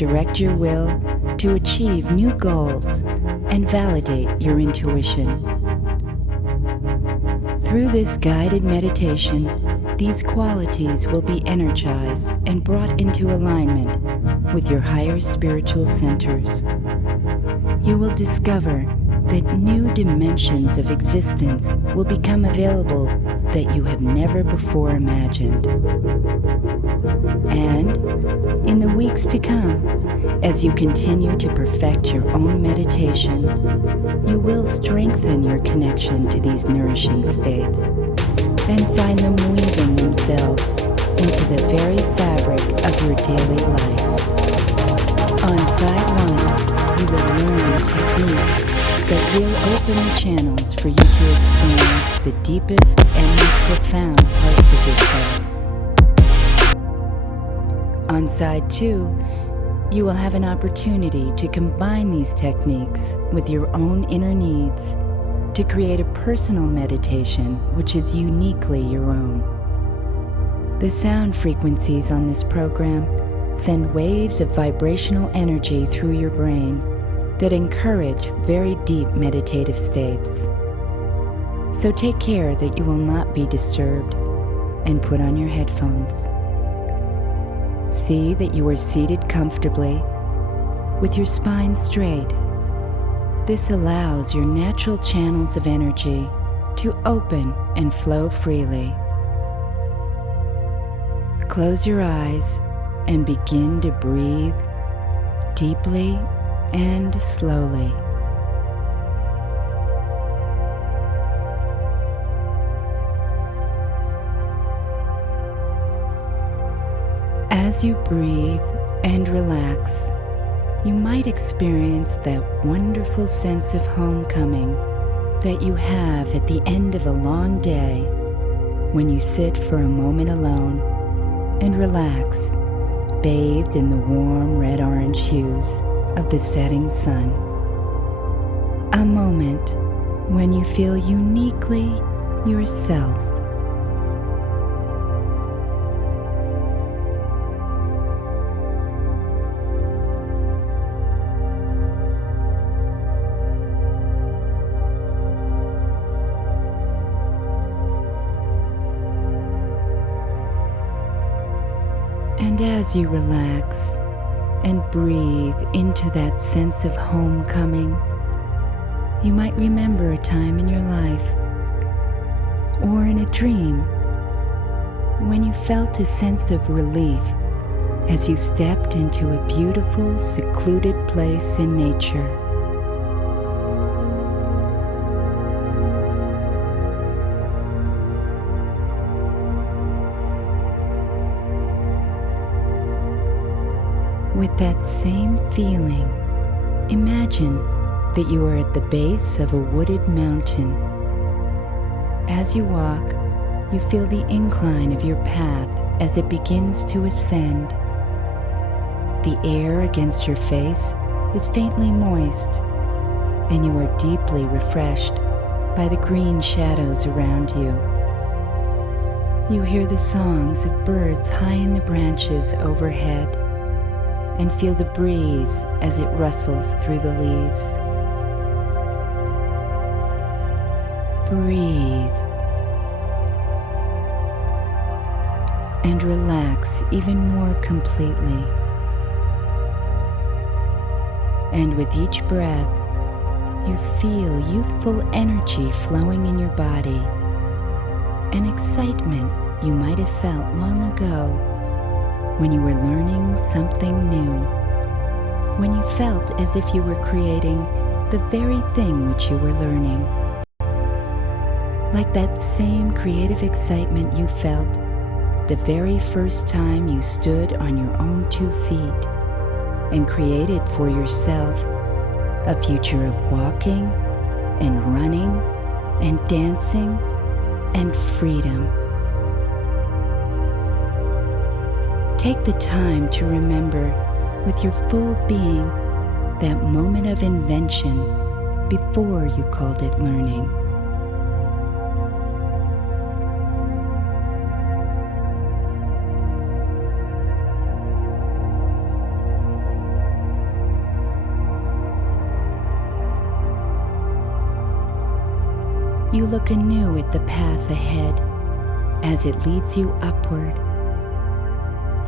direct your will to achieve new goals and validate your intuition. Through this guided meditation, these qualities will be energized and brought into alignment with your higher spiritual centers. You will discover that new dimensions of existence will become available that you have never before imagined. And in the weeks to come, as you continue to perfect your own meditation, you will strengthen your connection to these nourishing states and find them weaving themselves into the very fabric of your daily life. On side 1, you will learn techniques that will open the channels for you to experience the deepest and most profound parts of yourself. On side 2, you will have an opportunity to combine these techniques with your own inner needs to create a personal meditation which is uniquely your own. The sound frequencies on this program send waves of vibrational energy through your brain that encourage very deep meditative states. So take care that you will not be disturbed and put on your headphones. See that you are seated comfortably with your spine straight. This allows your natural channels of energy to open and flow freely. Close your eyes and begin to breathe deeply and slowly. As you breathe and relax, you might experience that wonderful sense of homecoming that you have at the end of a long day when you sit for a moment alone and relax, bathed in the warm red-orange hues of the setting sun. A moment when you feel uniquely yourself. And as you relax and breathe into that sense of homecoming, you might remember a time in your life or in a dream when you felt a sense of relief as you stepped into a beautiful, secluded place in nature. With that same feeling, imagine that you are at the base of a wooded mountain. As you walk, you feel the incline of your path as it begins to ascend. The air against your face is faintly moist, and you are deeply refreshed by the green shadows around you. You hear the songs of birds high in the branches overhead, and feel the breeze as it rustles through the leaves. Breathe and relax even more completely. And with each breath, you feel youthful energy flowing in your body, an excitement you might have felt long ago when you were learning something new, when you felt as if you were creating the very thing which you were learning. Like that same creative excitement you felt the very first time you stood on your own 2 feet and created for yourself a future of walking and running and dancing and freedom. Take the time to remember with your full being that moment of invention before you called it learning. You look anew at the path ahead as it leads you upward.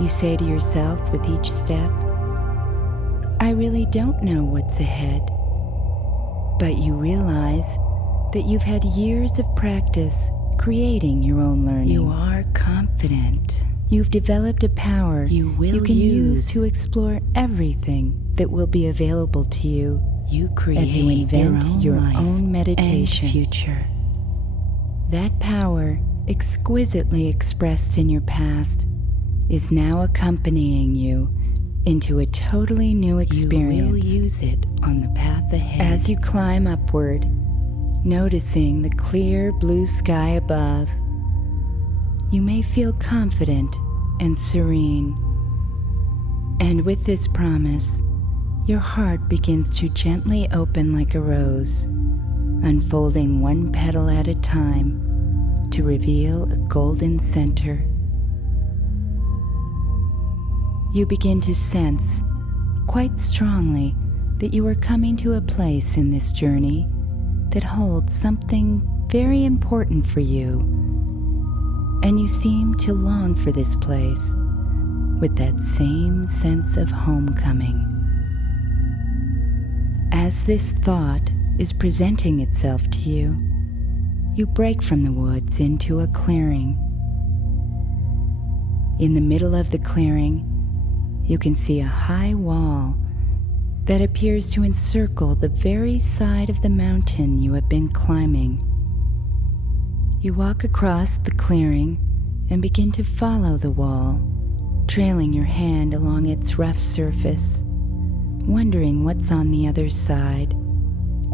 You say to yourself with each step, I really don't know what's ahead. But you realize that you've had years of practice creating your own learning. You are confident. You've developed a power you can use to explore everything that will be available to you. You create as you invent your own meditation and future. That power, exquisitely expressed in your past, is now accompanying you into a totally new experience. You will use it on the path ahead. As you climb upward, noticing the clear blue sky above, you may feel confident and serene. And with this promise, your heart begins to gently open like a rose, unfolding one petal at a time to reveal a golden center. You begin to sense quite strongly that you are coming to a place in this journey that holds something very important for you, and you seem to long for this place with that same sense of homecoming. As this thought is presenting itself to you, you break from the woods into a clearing. In the middle of the clearing, you can see a high wall that appears to encircle the very side of the mountain you have been climbing. You walk across the clearing and begin to follow the wall, trailing your hand along its rough surface, wondering what's on the other side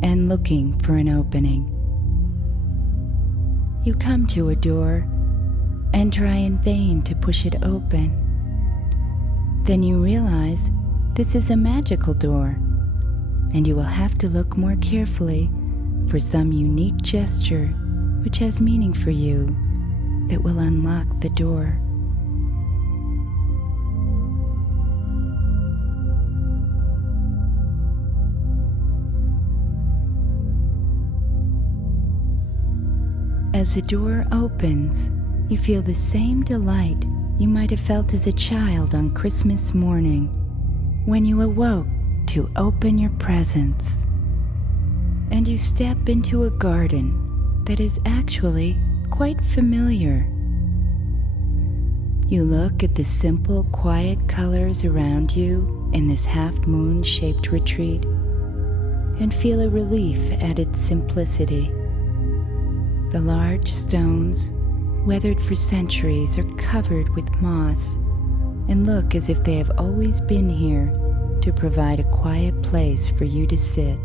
and looking for an opening. You come to a door and try in vain to push it open. Then you realize this is a magical door, and you will have to look more carefully for some unique gesture which has meaning for you that will unlock the door. As the door opens, you feel the same delight you might have felt as a child on Christmas morning when you awoke to open your presents. And you step into a garden that is actually quite familiar. You look at the simple, quiet colors around you in this half-moon-shaped retreat and feel a relief at its simplicity. The large stones, weathered for centuries, are covered with moss and look as if they have always been here to provide a quiet place for you to sit.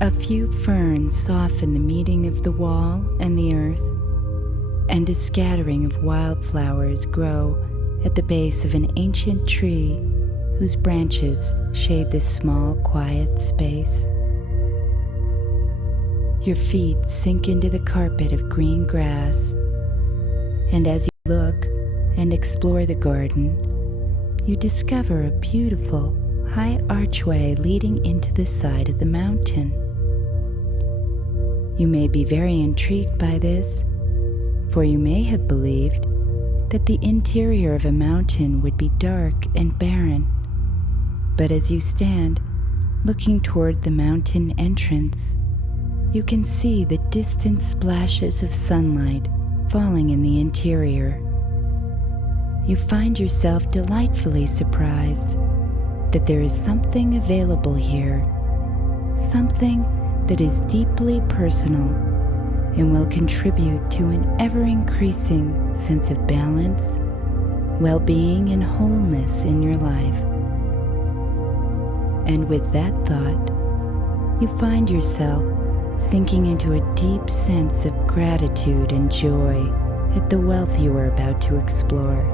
A few ferns soften the meeting of the wall and the earth, and a scattering of wildflowers grow at the base of an ancient tree whose branches shade this small, quiet space. Your feet sink into the carpet of green grass, and as you look and explore the garden, you discover a beautiful, high archway leading into the side of the mountain. You may be very intrigued by this, for you may have believed that the interior of a mountain would be dark and barren. But as you stand, looking toward the mountain entrance, you can see the distant splashes of sunlight falling in the interior. You find yourself delightfully surprised that there is something available here, something that is deeply personal and will contribute to an ever-increasing sense of balance, well-being, and wholeness in your life. And with that thought, you find yourself sinking into a deep sense of gratitude and joy at the wealth you are about to explore.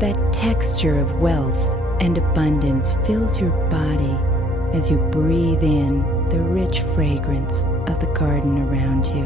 That texture of wealth and abundance fills your body as you breathe in the rich fragrance of the garden around you.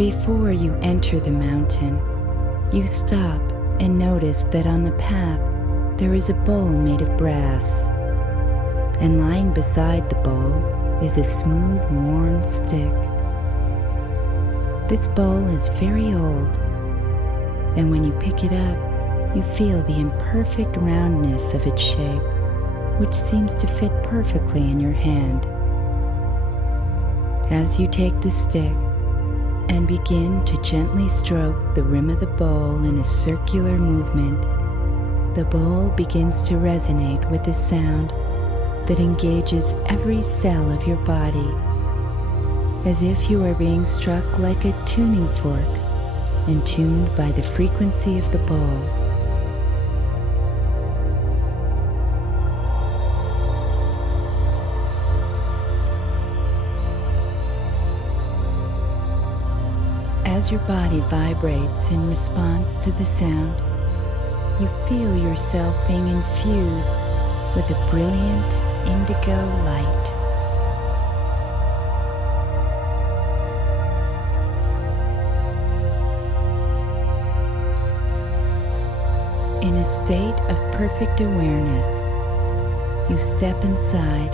Before you enter the mountain, you stop and notice that on the path there is a bowl made of brass, and lying beside the bowl is a smooth, worn stick. This bowl is very old, and when you pick it up, you feel the imperfect roundness of its shape, which seems to fit perfectly in your hand. As you take the stick and begin to gently stroke the rim of the bowl in a circular movement, the bowl begins to resonate with a sound that engages every cell of your body, as if you are being struck like a tuning fork and tuned by the frequency of the bowl. As your body vibrates in response to the sound, you feel yourself being infused with a brilliant indigo light. In a state of perfect awareness, you step inside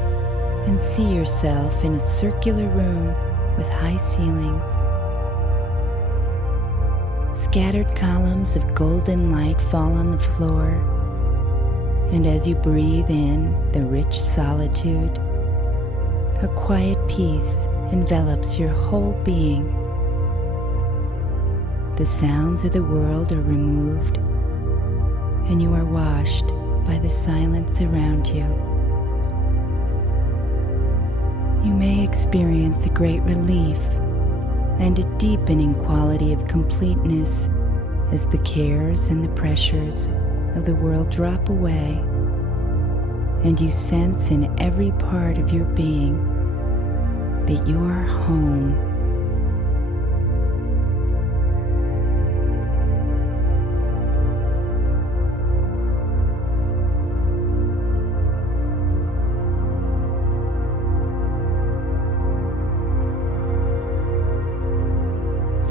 and see yourself in a circular room with high ceilings. Scattered columns of golden light fall on the floor, and as you breathe in the rich solitude, a quiet peace envelops your whole being. The sounds of the world are removed, and you are washed by the silence around you. You may experience a great relief and a deepening quality of completeness as the cares and the pressures of the world drop away, and you sense in every part of your being that you are home.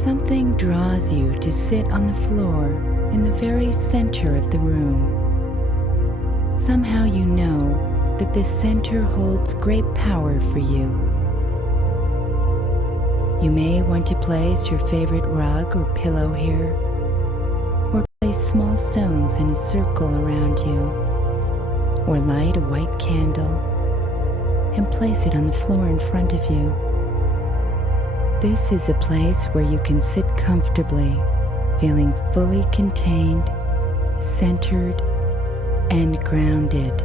Something draws you to sit on the floor in the very center of the room. Somehow you know that this center holds great power for you. You may want to place your favorite rug or pillow here, or place small stones in a circle around you, or light a white candle and place it on the floor in front of you. This is a place where you can sit comfortably, feeling fully contained, centered, and grounded.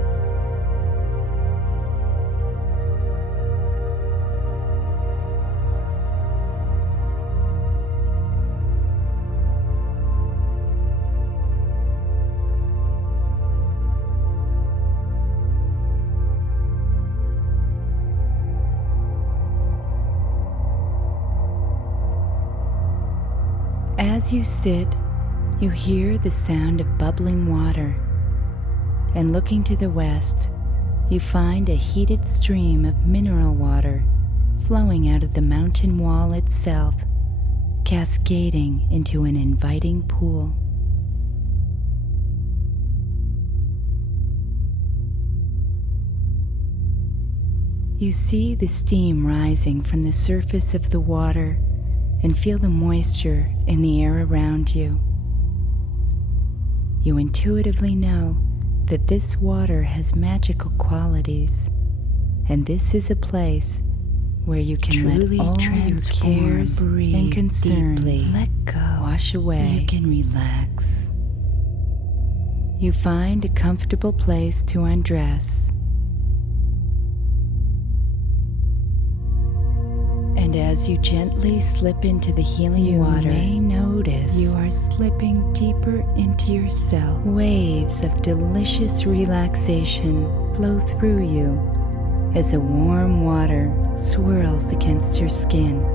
As you sit, you hear the sound of bubbling water, and looking to the west, you find a heated stream of mineral water flowing out of the mountain wall itself, cascading into an inviting pool. You see the steam rising from the surface of the water and feel the moisture in the air around you. You intuitively know that this water has magical qualities, and this is a place where you can truly let all your cares and concerns let go, wash away. You can relax. You find a comfortable place to undress, and as you gently slip into the healing water, you may notice you are slipping deeper into yourself. Waves of delicious relaxation flow through you as the warm water swirls against your skin.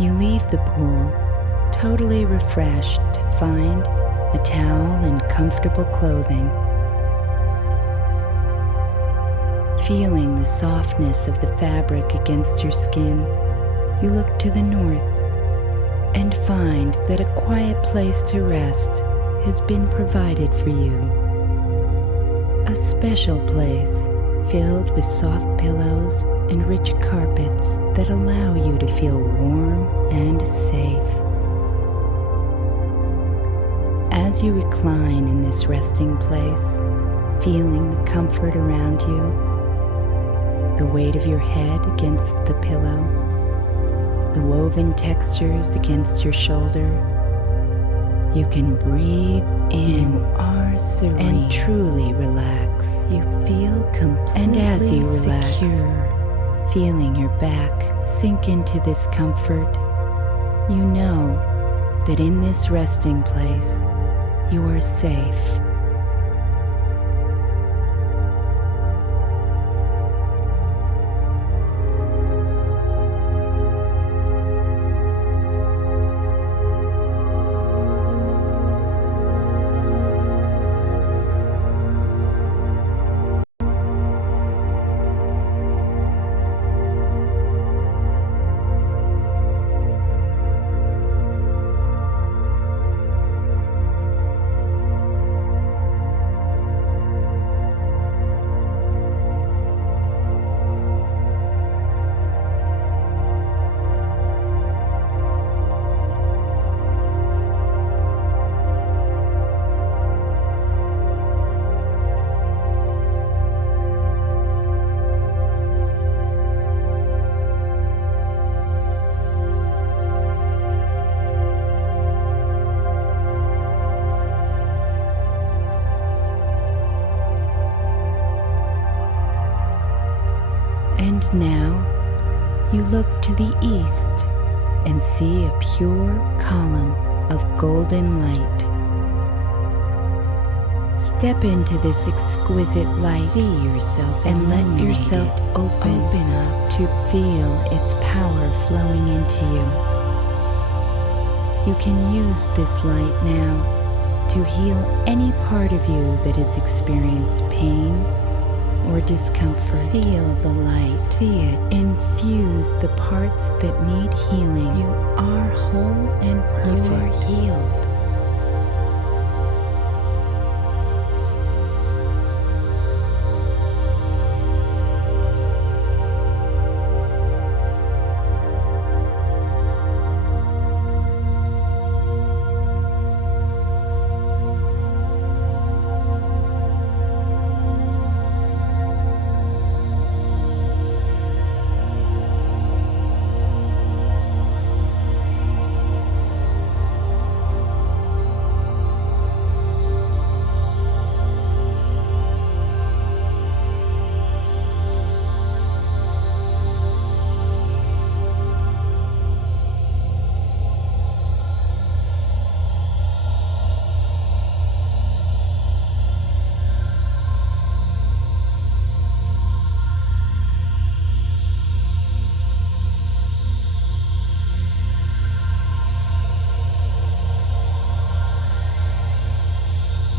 You leave the pool totally refreshed to find a towel and comfortable clothing. Feeling the softness of the fabric against your skin, you look to the north and find that a quiet place to rest has been provided for you. A special place filled with soft pillows and rich carpets that allow you to feel warm and safe. As you recline in this resting place, feeling the comfort around you, the weight of your head against the pillow, the woven textures against your shoulder, you can breathe in. You are serene and truly relax. You feel completely and as you relax, secure, feeling your back sink into this comfort, you know that in this resting place, you are safe. And now you look to the east and see a pure column of golden light. Step into this exquisite light, see yourself, and let yourself open up to feel its power flowing into you. You can use this light now to heal any part of you that has experienced pain or discomfort. Feel the light, see it, infuse the parts that need healing. You are whole and perfect. You are healed.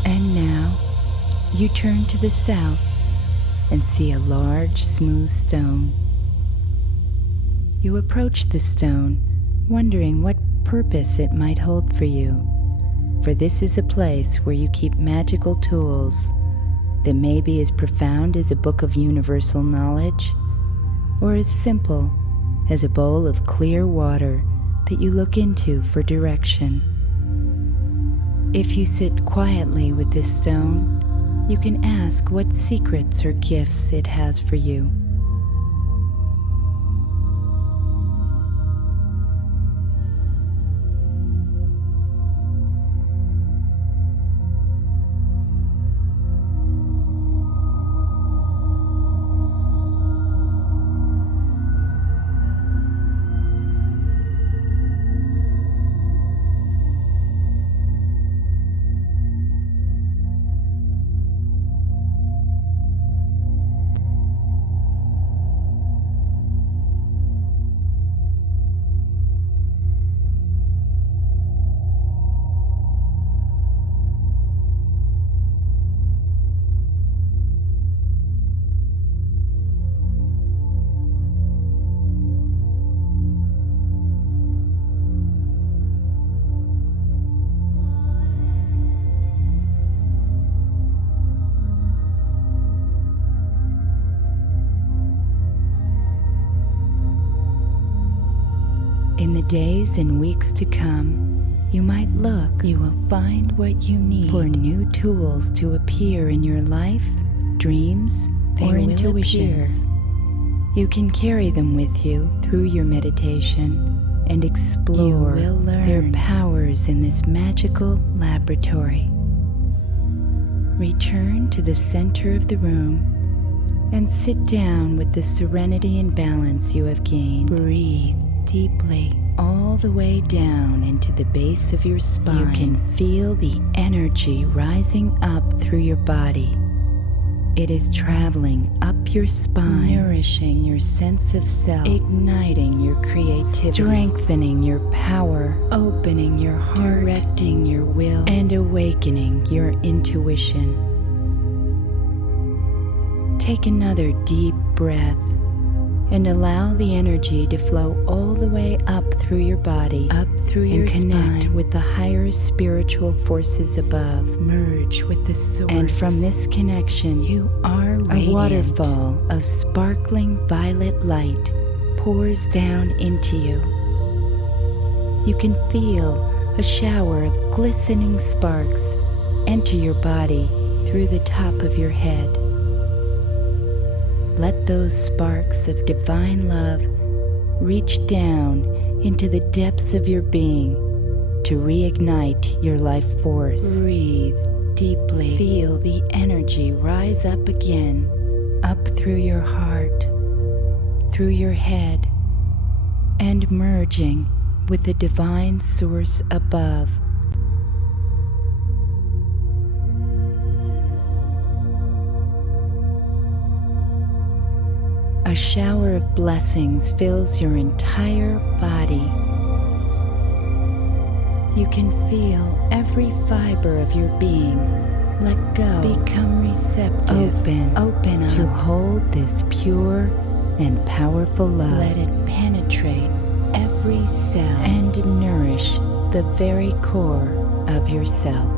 And now you turn to the south and see a large, smooth stone. You approach the stone, wondering what purpose it might hold for you, for this is a place where you keep magical tools that may be as profound as a book of universal knowledge, or as simple as a bowl of clear water that you look into for direction. If you sit quietly with this stone, you can ask what secrets or gifts it has for you. the days and weeks to come, you might look, you will find what you need for new tools to appear in your life, dreams, or intuitions. You can carry them with you through your meditation and explore their powers in this magical laboratory. Return to the center of the room and sit down with the serenity and balance you have gained. Breathe deeply all the way down into the base of your spine. You can feel the energy rising up through your body. It is traveling up your spine, nourishing your sense of self, igniting your creativity, strengthening your power, opening your heart, directing your will, and awakening your intuition. Take another deep breath and allow the energy to flow all the way up through your body, up through your spine, and connect with the higher spiritual forces above. Merge with the source. And from this connection, you are radiant. A waterfall of sparkling violet light pours down into you. You can feel a shower of glistening sparks enter your body through the top of your head. Let those sparks of divine love reach down into the depths of your being to reignite your life force. Breathe deeply. Feel the energy rise up again, up through your heart, through your head, and merging with the divine source above. A shower of blessings fills your entire body. You can feel every fiber of your being let go, become receptive, open up to hold this pure and powerful love. Let it penetrate every cell and nourish the very core of yourself.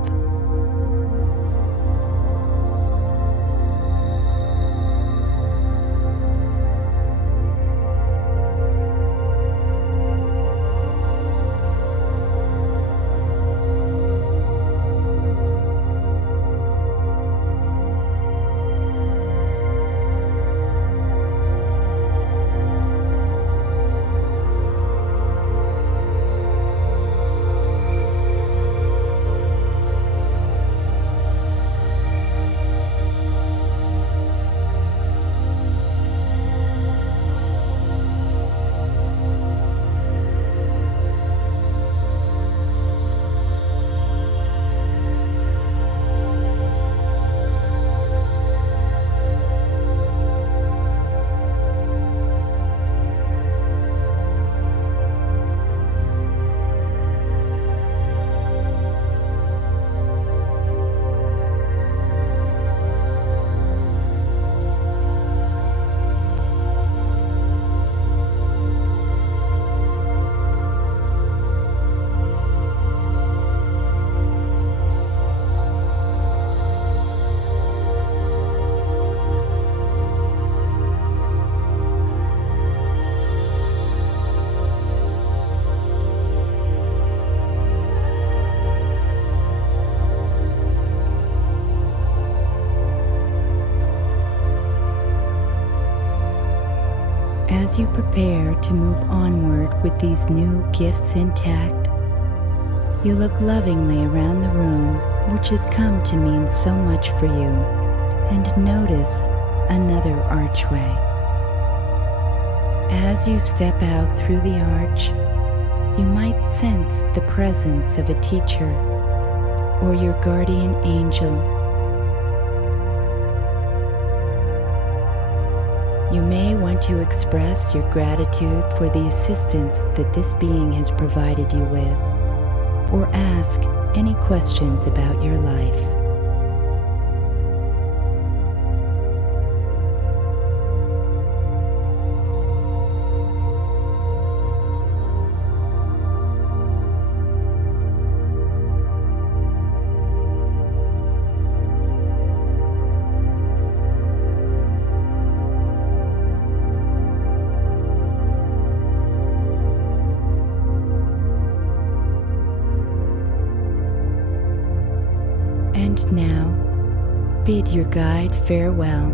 As you prepare to move onward with these new gifts intact, you look lovingly around the room, which has come to mean so much for you, and notice another archway. As you step out through the arch, you might sense the presence of a teacher or your guardian angel. You may want to express your gratitude for the assistance that this being has provided you with, or ask any questions about your life. And now, bid your guide farewell.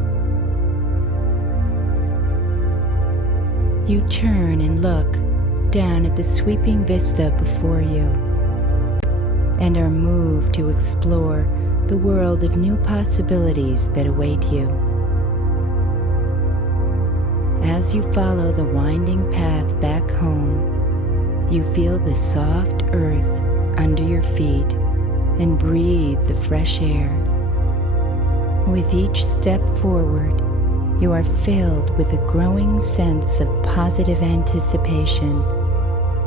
You turn and look down at the sweeping vista before you, and are moved to explore the world of new possibilities that await you. As you follow the winding path back home, you feel the soft earth under your feet and breathe the fresh air. With each step forward, you are filled with a growing sense of positive anticipation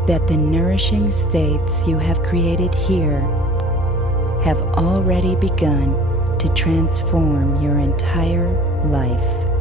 that the nourishing states you have created here have already begun to transform your entire life.